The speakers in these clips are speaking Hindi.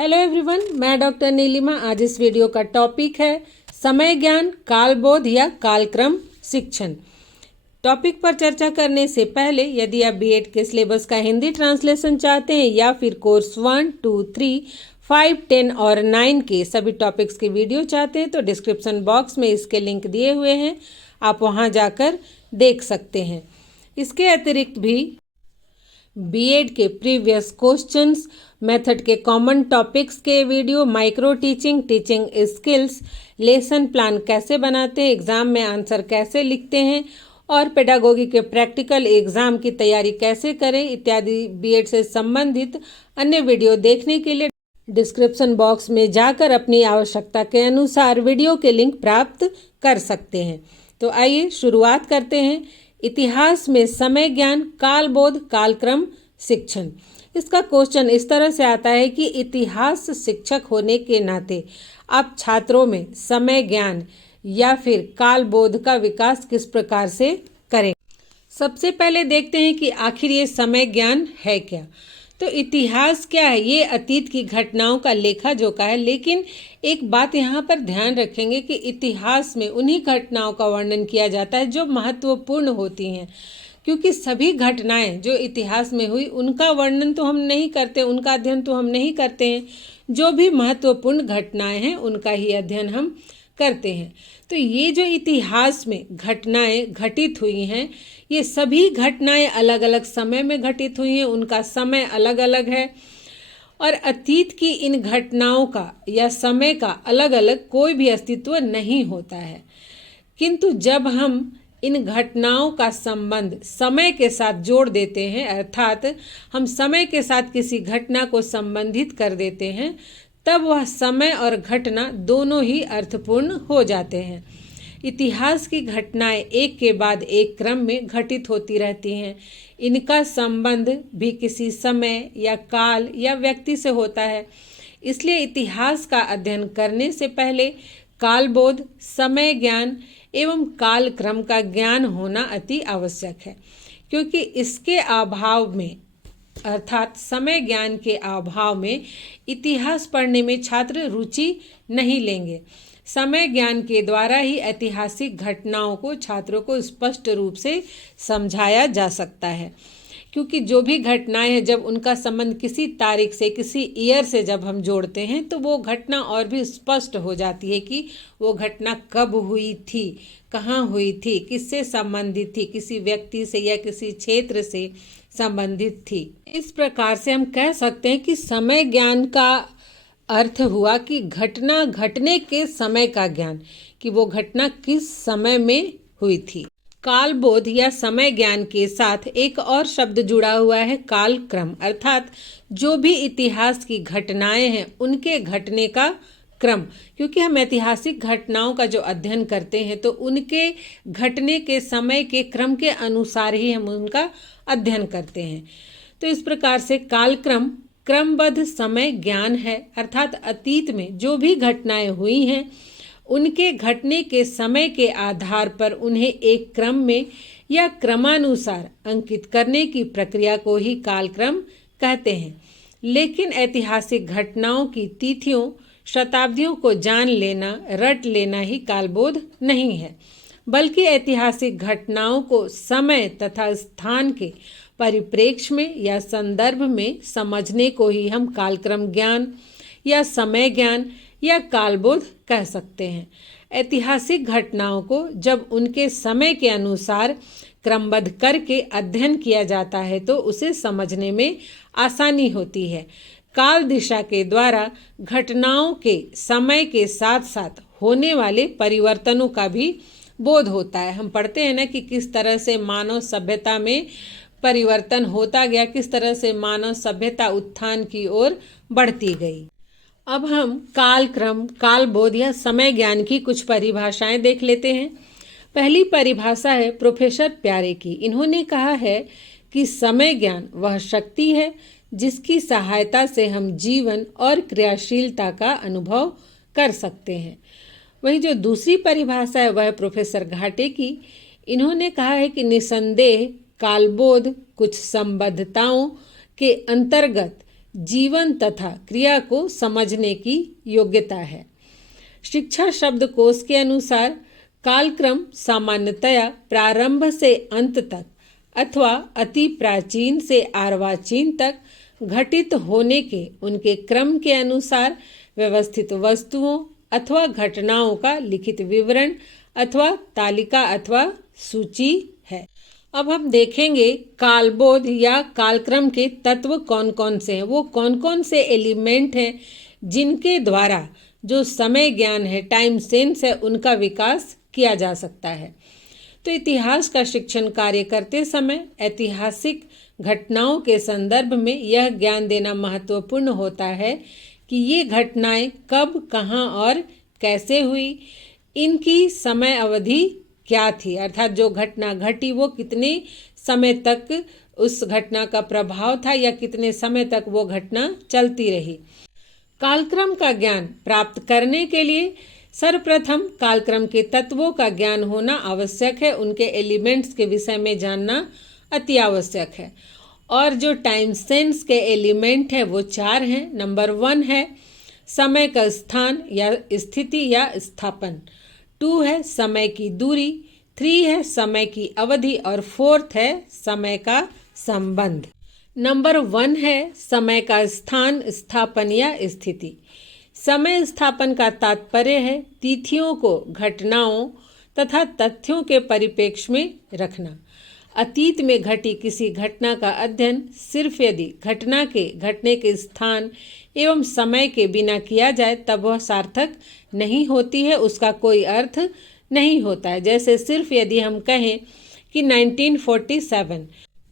हेलो एवरीवन, मैं डॉक्टर नीलिमा। आज इस वीडियो का टॉपिक है समय ज्ञान, कालबोध या कालक्रम शिक्षण। टॉपिक पर चर्चा करने से पहले यदि आप बीएड के सिलेबस का हिंदी ट्रांसलेशन चाहते हैं या फिर कोर्स 1, 2, 3, 5, 10 और 9 के सभी टॉपिक्स की वीडियो चाहते हैं तो डिस्क्रिप्शन बॉक्स में इसके लिंक दिए हुए हैं, आप वहां जाकर देख सकते हैं। इसके अतिरिक्त भी बीएड के प्रीवियस क्वेश्चंस, मेथड के कॉमन टॉपिक्स के video, micro teaching, teaching skills, lesson plan कैसे बनाते हैं, एग्जाम में आंसर कैसे लिखते हैं और पेडागोगी के प्रैक्टिकल एग्जाम की तैयारी कैसे करें इत्यादि बीएड से संबंधित अन्य वीडियो देखने के लिए डिस्क्रिप्शन बॉक्स में जाकर अपनी आवश्यकता के अनुसार वीडियो के लिंक प्राप्त कर सकते हैं। तो आइए शुरुआत करते हैं। इतिहास में समय ज्ञान, कालबोध, कालक्रम शिक्षण। इसका क्वेश्चन इस तरह से आता है कि इतिहास शिक्षक होने के नाते आप छात्रों में समय ज्ञान या फिर कालबोध का विकास किस प्रकार से करें। सबसे पहले देखते हैं कि आखिर ये समय ज्ञान है क्या। तो इतिहास क्या है? ये अतीत की घटनाओं का लेखा जोखा है, लेकिन एक बात यहाँ पर ध्यान रखेंगे कि इतिहास में उन्हीं घटनाओं का वर्णन किया जाता है जो महत्वपूर्ण होती हैं, क्योंकि सभी घटनाएं जो इतिहास में हुई उनका वर्णन तो हम नहीं करते, उनका अध्ययन तो हम नहीं करते हैं। जो भी महत्वपूर्ण घटनाएं हैं उनका ही अध्ययन हम करते हैं। तो ये जो इतिहास में घटनाएं घटित हुई हैं, ये सभी घटनाएं अलग अलग समय में घटित हुई हैं, उनका समय अलग अलग है और अतीत की इन घटनाओं का या समय का अलग अलग कोई भी अस्तित्व नहीं होता है। किंतु जब हम इन घटनाओं का संबंध समय के साथ जोड़ देते हैं, अर्थात हम समय के साथ किसी घटना को संबंधित कर देते हैं, तब वह समय और घटना दोनों ही अर्थपूर्ण हो जाते हैं। इतिहास की घटनाएं एक के बाद एक क्रम में घटित होती रहती हैं। इनका संबंध भी किसी समय या काल या व्यक्ति से होता है। इसलिए इतिहास का अध्ययन करने से पहले कालबोध, समय ज्ञान एवं कालक्रम का ज्ञान होना अति आवश्यक है, क्योंकि इसके अभाव में अर्थात समय ज्ञान के अभाव में इतिहास पढ़ने में छात्र रुचि नहीं लेंगे। समय ज्ञान के द्वारा ही ऐतिहासिक घटनाओं को छात्रों को स्पष्ट रूप से समझाया जा सकता है, क्योंकि जो भी घटनाएं हैं जब उनका संबंध किसी तारीख से, किसी ईयर से जब हम जोड़ते हैं तो वो घटना और भी स्पष्ट हो जाती है कि वो घटना कब हुई थी, कहाँ हुई थी, किससे संबंधित थी, किसी व्यक्ति से या किसी क्षेत्र से संबंधित थी। इस प्रकार से हम कह सकते हैं कि समय ज्ञान का अर्थ हुआ कि घटना घटने के समय का ज्ञान, कि वो घटना किस समय में हुई थी। कालबोध या समय ज्ञान के साथ एक और शब्द जुड़ा हुआ है, कालक्रम, अर्थात जो भी इतिहास की घटनाएं हैं उनके घटने का क्रम। क्योंकि हम ऐतिहासिक घटनाओं का जो अध्ययन करते हैं तो उनके घटने के समय के क्रम के अनुसार ही हम उनका अध्ययन करते हैं। तो इस प्रकार से कालक्रम क्रमबद्ध समय ज्ञान है, अर्थात अतीत में जो भी घटनाएं हुई हैं उनके घटने के समय के आधार पर उन्हें एक क्रम में या क्रमानुसार अंकित करने की प्रक्रिया को ही कालक्रम कहते हैं। लेकिन ऐतिहासिक घटनाओं की तिथियों, शताब्दियों को जान लेना, रट लेना ही कालबोध नहीं है, बल्कि ऐतिहासिक घटनाओं को समय तथा स्थान के परिप्रेक्ष्य में या संदर्भ में समझने को ही हम कालक्रम ज्ञान या समय ज्ञान या कालबोध कह सकते हैं। ऐतिहासिक घटनाओं को जब उनके समय के अनुसार क्रमबद्ध करके अध्ययन किया जाता है तो उसे समझने में आसानी होती है। काल दिशा के द्वारा घटनाओं के समय के साथ साथ होने वाले परिवर्तनों का भी बोध होता है। हम पढ़ते हैं ना कि किस तरह से मानव सभ्यता में परिवर्तन होता गया, किस तरह से मानव सभ्यता उत्थान की ओर बढ़ती गई। अब हम कालक्रम, कालबोध या समय ज्ञान की कुछ परिभाषाएं देख लेते हैं। पहली परिभाषा है प्रोफेसर प्यारे की। इन्होंने कहा है कि समय ज्ञान वह शक्ति है जिसकी सहायता से हम जीवन और क्रियाशीलता का अनुभव कर सकते हैं। वहीं जो दूसरी परिभाषा है वह है प्रोफेसर घाटे की। इन्होंने कहा है कि निसंदेह कालबोध कुछ संबद्धताओं के अंतर्गत जीवन तथा क्रिया को समझने की योग्यता है। शिक्षा शब्दकोश के अनुसार कालक्रम सामान्यतया प्रारंभ से अंत तक अथवा अति प्राचीन से अर्वाचीन तक घटित होने के उनके क्रम के अनुसार व्यवस्थित वस्तुओं अथवा घटनाओं का लिखित विवरण अथवा तालिका अथवा सूची है। अब हम देखेंगे कालबोध या कालक्रम के तत्व कौन कौन से हैं, वो कौन कौन से एलिमेंट हैं जिनके द्वारा जो समय ज्ञान है, टाइम सेंस है, उनका विकास किया जा सकता है। तो इतिहास का शिक्षण कार्य करते समय ऐतिहासिक घटनाओं के संदर्भ में यह ज्ञान देना महत्वपूर्ण होता है कि ये घटनाएं कब, कहाँ और कैसे हुई, इनकी समय अवधि क्या थी, अर्थात जो घटना घटी वो कितने समय तक उस घटना का प्रभाव था या कितने समय तक वो घटना चलती रही। कालक्रम का ज्ञान प्राप्त करने के लिए सर्वप्रथम कालक्रम के तत्वों का ज्ञान होना आवश्यक है, उनके एलिमेंट्स के विषय में जानना अति आवश्यक है। और जो टाइम सेंस के एलिमेंट है वो 4 हैं। नंबर 1 है समय का स्थान या स्थिति या स्थापन, 2 है समय की दूरी, 3 है समय की अवधि और 4th है समय का संबंध। नंबर 1 है समय का स्थान, स्थापन या स्थिति। समय स्थापन का तात्पर्य है तिथियों को घटनाओं तथा तथ्यों के परिप्रेक्ष्य में रखना। अतीत में घटी किसी घटना का अध्ययन सिर्फ यदि घटना के घटने के स्थान एवं समय के बिना किया जाए तब वह सार्थक नहीं होती है, उसका कोई अर्थ नहीं होता है। जैसे सिर्फ यदि हम कहें कि 1947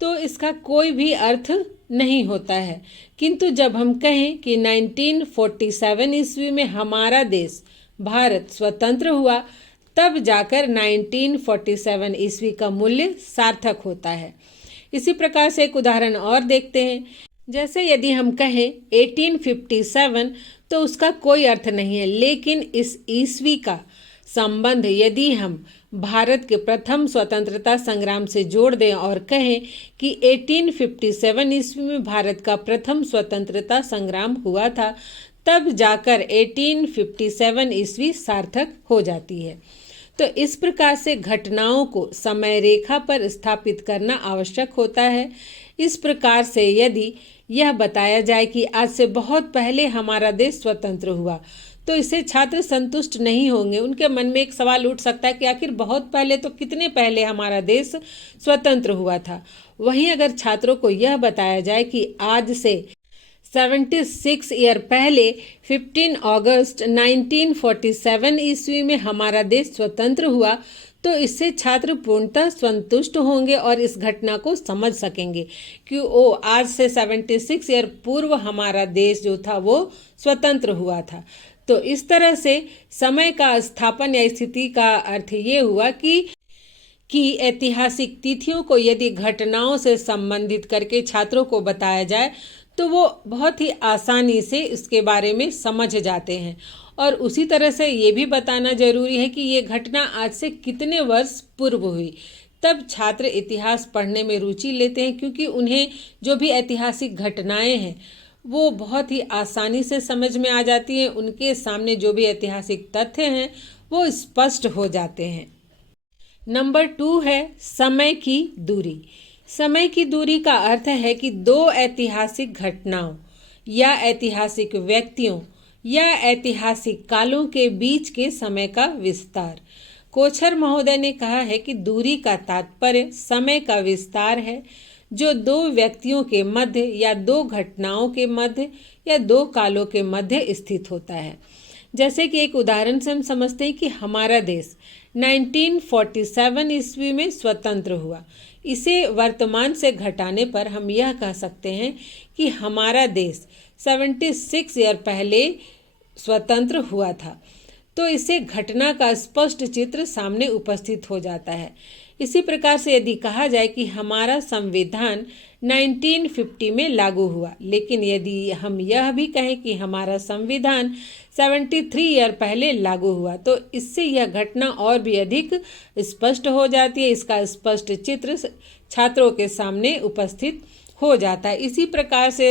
तो इसका कोई भी अर्थ नहीं होता है, किंतु जब हम कहें कि 1947 ईस्वी में हमारा देश भारत स्वतंत्र हुआ तब जाकर 1947 ईस्वी का मूल्य सार्थक होता है। इसी प्रकार से एक उदाहरण और देखते हैं। जैसे यदि हम कहें 1857 तो उसका कोई अर्थ नहीं है, लेकिन इस ईस्वी का संबंध यदि हम भारत के प्रथम स्वतंत्रता संग्राम से जोड़ दें और कहें कि 1857 ईस्वी में भारत का प्रथम स्वतंत्रता संग्राम हुआ था, तब जाकर 1857 ईस्वी सार्थक हो जाती है। तो इस प्रकार से घटनाओं को समय रेखा पर स्थापित करना आवश्यक होता है। इस प्रकार से यदि यह बताया जाए कि आज से बहुत पहले हमारा देश स्वतंत्र हुआ तो इससे छात्र संतुष्ट नहीं होंगे। उनके मन में एक सवाल उठ सकता है कि आखिर बहुत पहले तो कितने पहले हमारा देश स्वतंत्र हुआ था। वहीं अगर छात्रों को यह बताया जाए कि आज से 76 ईयर पहले 15 अगस्त 1947 ईस्वी में हमारा देश स्वतंत्र हुआ तो इससे छात्र पूर्णतः संतुष्ट होंगे और इस घटना को समझ सकेंगे कि आज से 76 ईयर पूर्व हमारा देश जो था वो स्वतंत्र हुआ था। तो इस तरह से समय का स्थापन या स्थिति का अर्थ ये हुआ कि ऐतिहासिक तिथियों को यदि घटनाओं से संबंधित करके छात्रों को बताया जाए तो वो बहुत ही आसानी से इसके बारे में समझ जाते हैं। और उसी तरह से ये भी बताना जरूरी है कि ये घटना आज से कितने वर्ष पूर्व हुई, तब छात्र इतिहास पढ़ने में रुचि लेते हैं, क्योंकि उन्हें जो भी ऐतिहासिक घटनाएं हैं वो बहुत ही आसानी से समझ में आ जाती हैं। उनके सामने जो भी ऐतिहासिक तथ्य हैं वो स्पष्ट हो जाते हैं। नंबर 2 है समय की दूरी। समय की दूरी का अर्थ है कि दो ऐतिहासिक घटनाओं या ऐतिहासिक व्यक्तियों या ऐतिहासिक कालों के बीच के समय का विस्तार। कोछर महोदय ने कहा है कि दूरी का तात्पर्य समय का विस्तार है जो दो व्यक्तियों के मध्य या दो घटनाओं के मध्य या दो कालों के मध्य स्थित होता है। जैसे कि एक उदाहरण से हम समझते हैं कि हमारा देश 1947 ईस्वी में स्वतंत्र हुआ। इसे वर्तमान से घटाने पर हम यह कह सकते हैं कि हमारा देश 76 ईयर पहले स्वतंत्र हुआ था। तो इससे घटना का स्पष्ट चित्र सामने उपस्थित हो जाता है। इसी प्रकार से यदि कहा जाए कि हमारा संविधान 1950 में लागू हुआ, लेकिन यदि हम यह भी कहें कि हमारा संविधान 73 ईयर पहले लागू हुआ, तो इससे यह घटना और भी अधिक स्पष्ट हो जाती है। इसका स्पष्ट चित्र छात्रों के सामने उपस्थित हो जाता है। इसी प्रकार से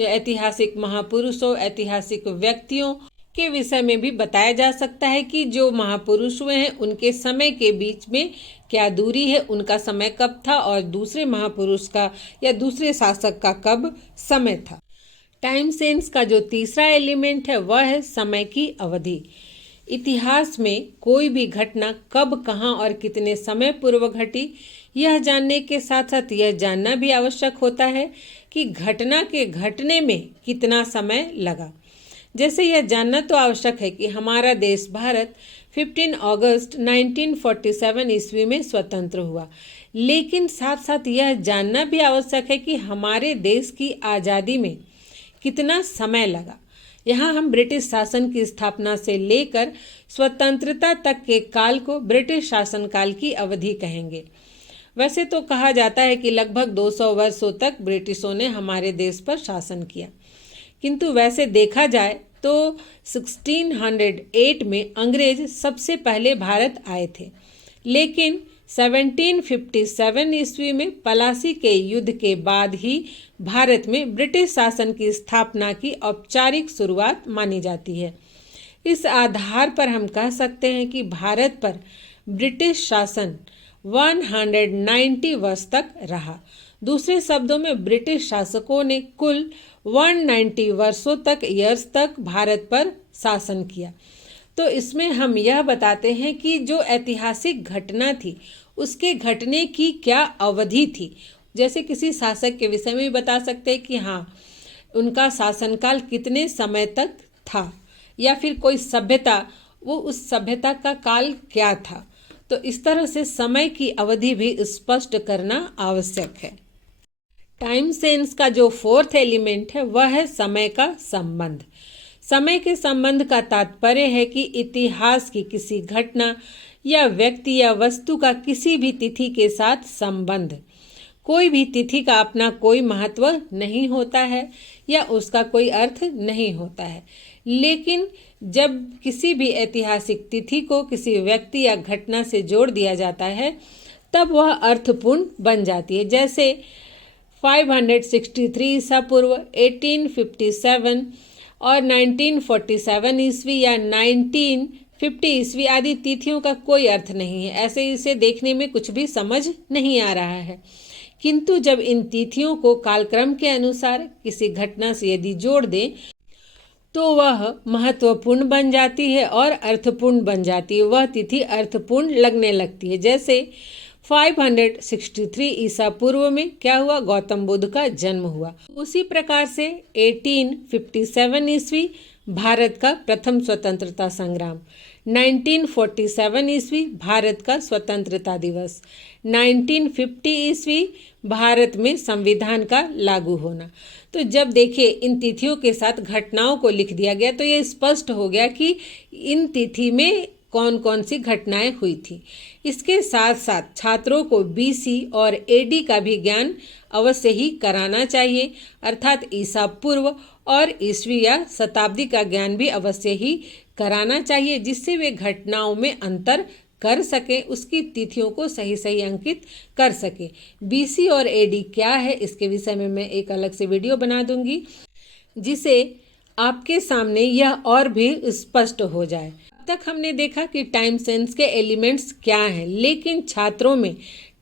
ऐतिहासिक महापुरुषों, ऐतिहासिक व्यक्तियों के विषय में भी बताया जा सकता है कि जो महापुरुष हुए हैं उनके समय के बीच में क्या दूरी है, उनका समय कब था और दूसरे महापुरुष का या दूसरे शासक का कब समय था। टाइम सेंस का जो तीसरा एलिमेंट है वह है समय की अवधि। इतिहास में कोई भी घटना कब, कहाँ और कितने समय पूर्व घटी, यह जानने के साथ साथ यह जानना भी आवश्यक होता है कि घटना के घटने में कितना समय लगा। जैसे यह जानना तो आवश्यक है कि हमारा देश भारत 15 अगस्त 1947 ईस्वी में स्वतंत्र हुआ, लेकिन साथ साथ यह जानना भी आवश्यक है कि हमारे देश की आज़ादी में कितना समय लगा। यहाँ हम ब्रिटिश शासन की स्थापना से लेकर स्वतंत्रता तक के काल को ब्रिटिश शासनकाल की अवधि कहेंगे। वैसे तो कहा जाता है कि लगभग 200 वर्षों तक ब्रिटिशों ने हमारे देश पर शासन किया, किंतु वैसे देखा जाए तो 1608 में अंग्रेज सबसे पहले भारत आए थे, लेकिन 1757 ईस्वी में पलासी के युद्ध के बाद ही भारत में ब्रिटिश शासन की स्थापना की औपचारिक शुरुआत मानी जाती है। इस आधार पर हम कह सकते हैं कि भारत पर ब्रिटिश शासन 190 वर्ष तक रहा। दूसरे शब्दों में ब्रिटिश शासकों ने कुल 190 वर्षों तक, ईयर्स तक भारत पर शासन किया। तो इसमें हम यह बताते हैं कि जो ऐतिहासिक घटना थी उसके घटने की क्या अवधि थी। जैसे किसी शासक के विषय में भी बता सकते हैं कि हाँ, उनका शासनकाल कितने समय तक था, या फिर कोई सभ्यता, वो उस सभ्यता का काल क्या था। तो इस तरह से समय की अवधि भी स्पष्ट करना आवश्यक है। टाइम सेंस का जो फोर्थ एलिमेंट है वह है समय का संबंध। समय के संबंध का तात्पर्य है कि इतिहास की किसी घटना या व्यक्ति या वस्तु का किसी भी तिथि के साथ संबंध। कोई भी तिथि का अपना कोई महत्व नहीं होता है या उसका कोई अर्थ नहीं होता है, लेकिन जब किसी भी ऐतिहासिक तिथि को किसी व्यक्ति या घटना से जोड़ दिया जाता है तब वह अर्थपूर्ण बन जाती है। जैसे 563 ईसा पूर्व, 1857 और 1947 ईस्वी या 1950 ईस्वी आदि तिथियों का कोई अर्थ नहीं है। ऐसे इसे देखने में कुछ भी समझ नहीं आ रहा है, किंतु जब इन तिथियों को कालक्रम के अनुसार किसी घटना से यदि जोड़ दें तो वह महत्वपूर्ण बन जाती है और अर्थपूर्ण बन जाती है। वह तिथि अर्थपूर्ण लगने लगती है। जैसे 563 ईसा पूर्व में क्या हुआ, गौतम बुद्ध का जन्म हुआ। उसी प्रकार से 1857 ईस्वी भारत का प्रथम स्वतंत्रता संग्राम, 1947 ईस्वी भारत का स्वतंत्रता दिवस, 1950 ईस्वी भारत में संविधान का लागू होना। तो जब देखिए इन तिथियों के साथ घटनाओं को लिख दिया गया तो ये स्पष्ट हो गया कि इन तिथि में कौन कौन सी घटनाएं हुई थी। इसके साथ साथ छात्रों को बीसी और एडी का भी ज्ञान अवश्य ही कराना चाहिए, अर्थात ईसा पूर्व और ईस्वी या शताब्दी का ज्ञान भी अवश्य ही कराना चाहिए, जिससे वे घटनाओं में अंतर कर सके, उसकी तिथियों को सही सही अंकित कर सके। बीसी और एडी क्या है इसके विषय में मैं एक अलग से वीडियो बना दूंगी, जिसे आपके सामने यह और भी स्पष्ट हो जाए। अब तक हमने देखा कि टाइम सेंस के एलिमेंट्स क्या हैं, लेकिन छात्रों में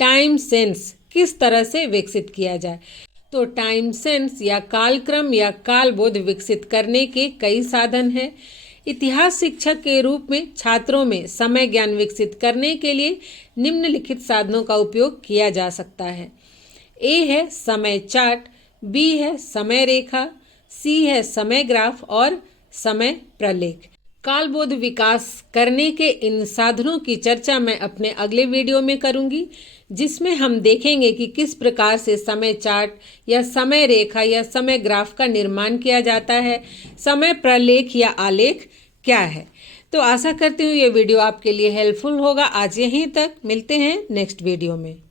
टाइम सेंस किस तरह से विकसित किया जाए। तो टाइम सेंस या कालक्रम या कालबोध विकसित करने के कई साधन हैं। इतिहास शिक्षक के रूप में छात्रों में समय ज्ञान विकसित करने के लिए निम्नलिखित साधनों का उपयोग किया जा सकता है। ए है समय चार्ट, बी है समय रेखा, सी है समय ग्राफ और समय प्रलेख। कालबोध विकास करने के इन साधनों की चर्चा मैं अपने अगले वीडियो में करूंगी, जिसमें हम देखेंगे कि किस प्रकार से समय चार्ट या समय रेखा या समय ग्राफ का निर्माण किया जाता है, समय प्रलेख या आलेख क्या है। तो आशा करती हूँ ये वीडियो आपके लिए हेल्पफुल होगा। आज यहीं तक, मिलते हैं नेक्स्ट वीडियो में।